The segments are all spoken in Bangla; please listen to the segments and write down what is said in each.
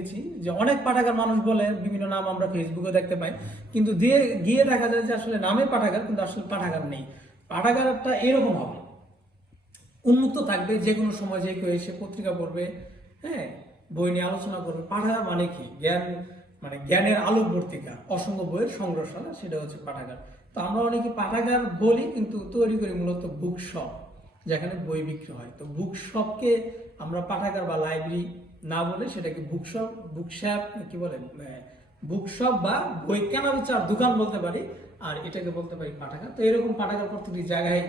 দেখেছি যে অনেক পাঠাগার মানুষ বলে, বিভিন্ন নাম আমরা ফেসবুকে দেখতে পাই, কিন্তু গিয়ে দেখা যায় যে আসলে নামে পাঠাগার কিন্তু আসলে পাঠাগার নেই। পাঠাগারটা এরকম হবে, উন্মুক্ত থাকবে, যে কোনো সময় যে কেউ এসে পত্রিকা পড়বে, হ্যাঁ, বই নিয়ে আলোচনা করবে। পাঠাগার মানে কি? জ্ঞান, মানে জ্ঞানের আলোকবর্তিকা, অসংখ্য বইয়ের সংগ্রহশালা, সেটা হচ্ছে পাঠাগার। তো আমরা অনেকে পাঠাগার বলি, কিন্তু তৈরি করি মূলত বুক শপ, যেখানে বই বিক্রি হয়। তো বুক শপকে আমরা পাঠাগার বা লাইব্রেরি না বলে সেটাকে বুকশপ কি বলে, বুকশপ বা বই কেনা বেচার দোকান বলতে পারি, আর এটাকে বলতে পারি পাঠাগার। তো এরকম পাঠাগার প্রত্যেকটি জায়গায়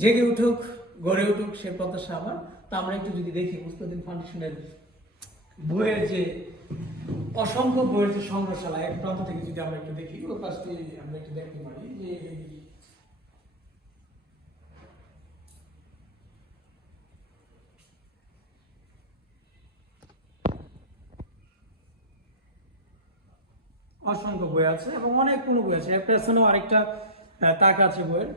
জেগে উঠুক, গড়ে উঠুক, সে প্রত্যাশা আমার। তা আমরা একটু যদি দেখি মুস্তাদিন ফাউন্ডেশনের বইয়ের যে অসংখ্য বইয়ের যে সংগ্রহশালা, এক প্রান্ত থেকে যদি আমরা একটু দেখি, ওই পাশ থেকে আমরা একটু দেখতে পারি যে অসংখ্য বই আছে এবং অনেক কোনো বই আছে। এর পেছনেও আরেকটা তাক আছে বইয়ের।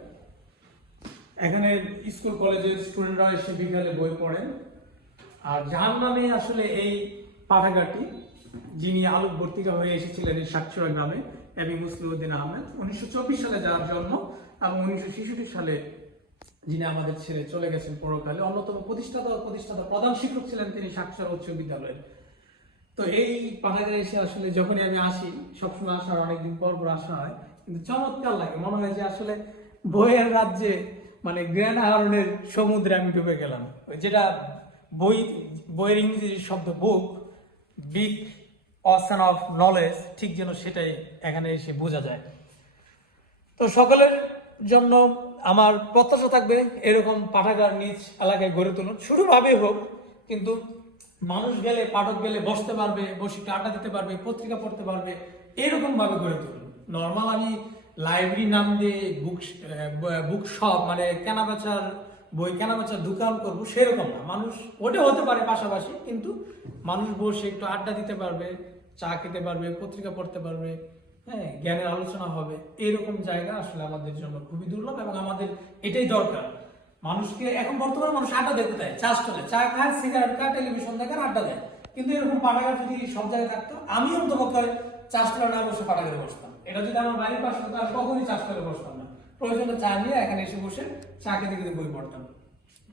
এখানে স্কুল কলেজের স্টুডেন্টরা এসে বিকালে বই পড়েন। আর যার নামে আসলে এই পাঠাগারটি, যিনি আলোকবর্তিকা হয়ে এসেছিলেন এই সাতচুরা গ্রামে, এবি মুসলিউদ্দিন আহমেদ, 1924 সালে যার জন্ম এবং 1966 সালে যিনি আমাদের ছেড়ে চলে গেছেন পরকালে, অন্যতম প্রতিষ্ঠাতা প্রধান শিক্ষক ছিলেন তিনি সাতচুরা উচ্চ বিদ্যালয়ের। তো এই পাঠাগারে এসে আসলে যখনই আমি আসি, সবসময় আসার অনেকদিন পর পর আসা হয়, কিন্তু চমৎকার লাগে, মনে হয় যে আসলে বইয়ের রাজ্যে, মানে জ্ঞান আহরণের সমুদ্রে আমি ডুবে গেলাম। ওই যেটা বইয়ের ইংরেজি শব্দ বুক, বিগ অসেন অফ নলেজ, ঠিক যেন সেটাই এখানে এসে বোঝা যায়। তো সকলের জন্য আমার প্রত্যাশা থাকবে এরকম পাঠাগার নিজ এলাকায় গড়ে তুলুন, ছোটভাবে হোক, কিন্তু মানুষ গেলে, পাঠক গেলে বসতে পারবে, বসে আড্ডা দিতে পারবে, পত্রিকা পড়তে পারবে, এরকম ভাবে গড়ে তুলুন। নর্মাল আমি লাইব্রেরি নাম দিয়ে বুক শপ, মানে কেনাবেচার বই কেনাবেচার দোকান করবো, সেরকম না। মানুষ ওটা হতে পারে পাশাপাশি, কিন্তু মানুষ বসে একটু আড্ডা দিতে পারবে, চা খেতে পারবে, পত্রিকা পড়তে পারবে, হ্যাঁ, জ্ঞানের আলোচনা হবে, এরকম জায়গা আসলে আমাদের জন্য খুবই দুর্লভ এবং আমাদের এটাই দরকার। মানুষকে এখন বর্তমানে মানুষ আড্ডা দেখতে দেয়, চা স্টলে চা খায়, সিগারেট খায়, টেলিভিশন দেখে, আড্ডা দেয়। কিন্তু এরকম পাঠাগার যদি সব জায়গায় থাকতো, আমি অন্তপক্ষে চা স্টলে না বসে পাঠাগারে বসতাম। এটা যদি আমার বাড়ির পাশে হতো, আমি কখনই চা স্টলে বসতাম না, প্রয়োজনে চা নিয়ে এখানে এসে বসে চা খেতে খেতে বই পড়তাম।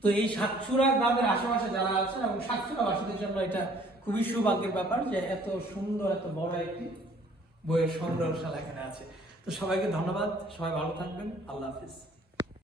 তো এই সাতচুরা গ্রামের আশেপাশে যারা আছেন এবং সাতচুরা বাসীদের জন্য এটা খুবই সৌভাগ্যের ব্যাপার যে এত সুন্দর, এত বড় একটি বইয়ের সংগ্রহশালা এখানে আছে। তো সবাইকে ধন্যবাদ, সবাই ভালো থাকবেন, আল্লাহ হাফিজ।